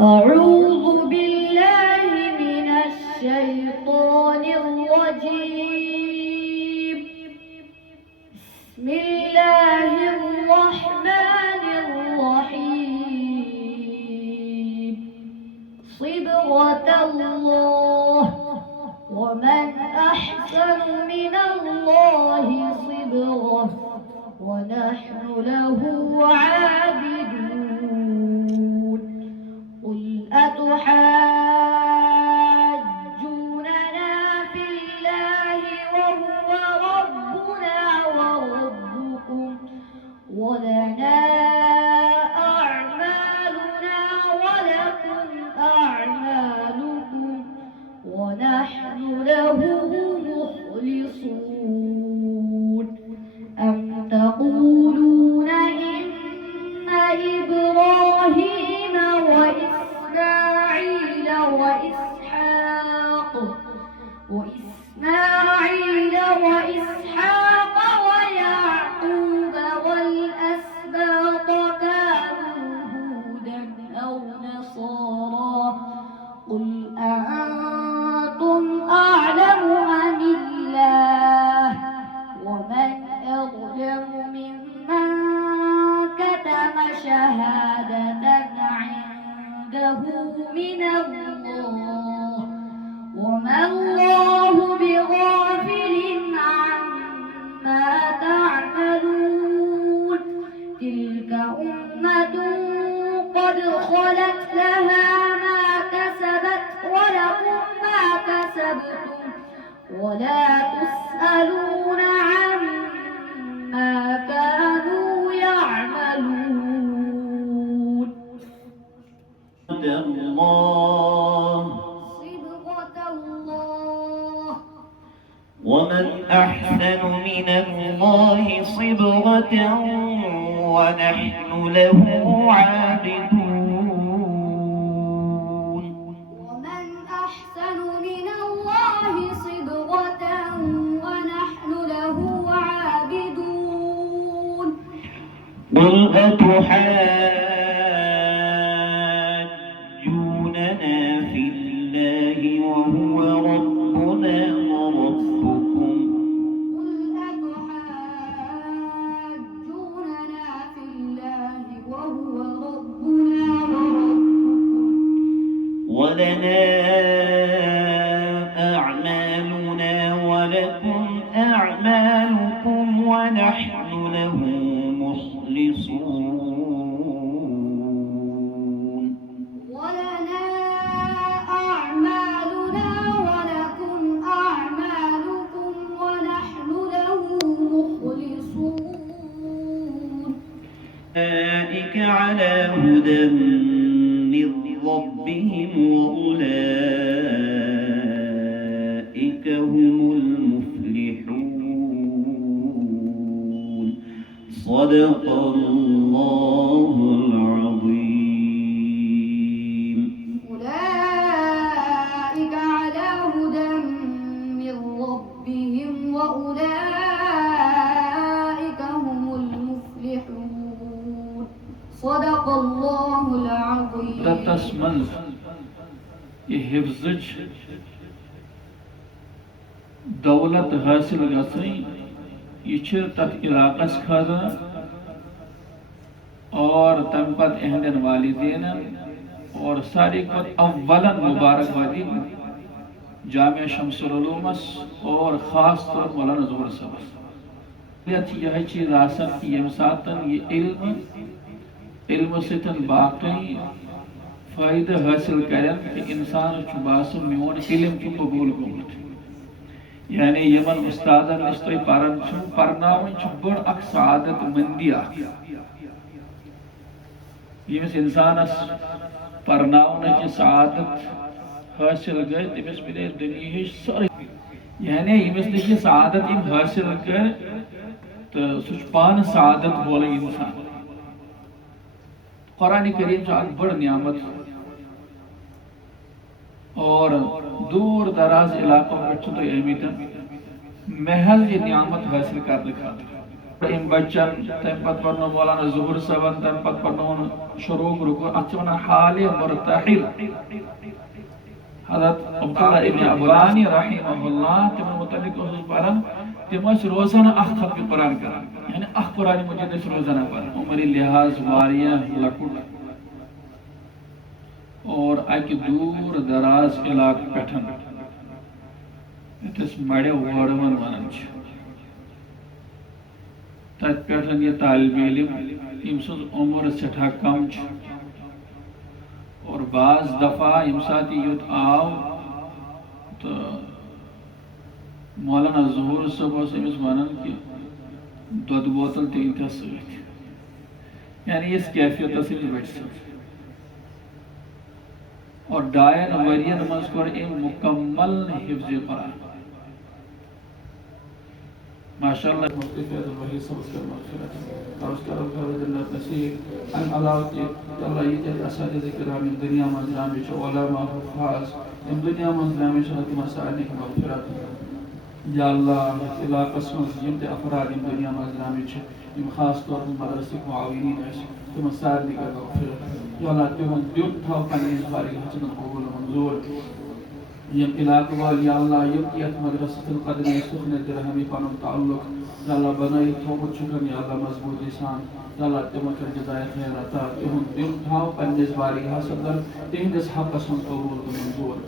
أعوذ بالله من الشيطان الرجيم. بسم الله الرحمن الرحيم. صبغة الله، ومن أحسن من الله صبغة، ونحن له عابدون. قل أتحاجوننا في الله وهو ربنا وربكم، ولنا أعمالنا ولكم أعمالكم، ونحن له مخلصون. أم تقولون إن إبراهيم وإسماعيل وإسحاق ويعقوب والأسباط كانوا هودا أو نصارى؟ قل أأنتم أعلم أم الله؟ ومن أظلم ممن كتم شهادة عنده من الله، وما الله بغافل عما تعملون. تلك أمة قد خلت لها ما كسبت ولكم ما كسبتم، ولا تسألون عما كانوا يعملون. صبغة الله، ومن أحسن من الله صبغة ونحن له عابدون. ومن أحسن من الله صبغة ونحن له عابدون. قل أتحاجوننا في الله وهو ربنا وربكم. قل أتحاجوننا في الله وهو ربنا وربكم، ولنا أعمالنا ولكم أعمالكم، ونحن له مخلصون. ولنا أعمالنا ولكم أعمالكم، ونحن له مخلصون. أولئك على هدى من ربهم وأولئك هم المفلحون. صدق الله العظيم. أولئك على هدى من ربهم وأولئك هم المفلحون. صدق الله العظيم. तस्मन ये हिफ्ज़ दौलत हासिल गई यह तथ इलाकस खजा और तम पत अहदन वालिदैन और सारी पत अव्वलन मुबारकबादी जामिया शम्सुल उलूमस और ख़ास तौर मौलाना ज़ुहर साहब। यह चीज़ आसन कि यम सातन ये इल्म सितन बाकी फ़ायदा हासिल करें कि इंसान बासन मोन इल्म कबूल गोमुत। यानी यमन उस्तादन नश तुम पारन परनावन बड़ अख सादत मंदी यमिस इंसानस परनावन सादत हासिल गई तमिस मिले दुनिया सारी। यानी यमिस नश सादत यम हासिल कर तो सह पान सादत बोल इंसान। कुरान करीम बड़ नियामत और दूर दराज इलाकों में आमित महल ये नियामत हासिल कर ام بچن تم پت پڑھنو مولانا ظہور صاحبن تم پت پڑھنو شروع رکو اتھ حال مرتحل حضرت عبداللہ ابن عبدانی رحمہ اللہ تم متعلق پڑھن تم روزانہ اخ ختم قرآن کران یعنی اخ قرآن مجید روزانہ پڑھن عمری لحاظ واریاہ لکٹ اور اکہ دور دراز علاقہ پٹھن یتس مڑو وڑون ونان تت پٹھن یہ طالب علم یم سن عمر سٹھا کم اور بعض دفعہ یم سات یوت آو تو مولانا ظہور صاحب امس ونان کہ دود بوتل تہ ست یعنی اس کیفیت بچ اور ڈائن ورین مز کور ام مکمل حفظ قرآن ماشاءاللہ مختلف وحی سبس کر مغفرت اور اس کا رب کا جنت نصیب ان علاوتی اللہ یہ جل اساتذہ کرام ان دنیا مزرامی چو علماء حفاظ ان دنیا مزرامی شرط مسائل کی مغفرت یا اللہ علاقہ سمز یم تے افراد ان دنیا مزرامی چو یم خاص طور پر مدرسک معاونین ایسے تم سارے کا مغفرت یا اللہ تم دیو تھا پنیز باری حسن قبول منظور یم علاقہ وال یا اللہ یم کیت مدرسۃ القدر سخن درہمی پانم تعلق یا اللہ بنائی توبت شکر یا اللہ مضبوط لسان یا اللہ تم کر جزائے خیر عطا تم دیو تھا پنیز باری حسن تہندس حق سن قبول منظور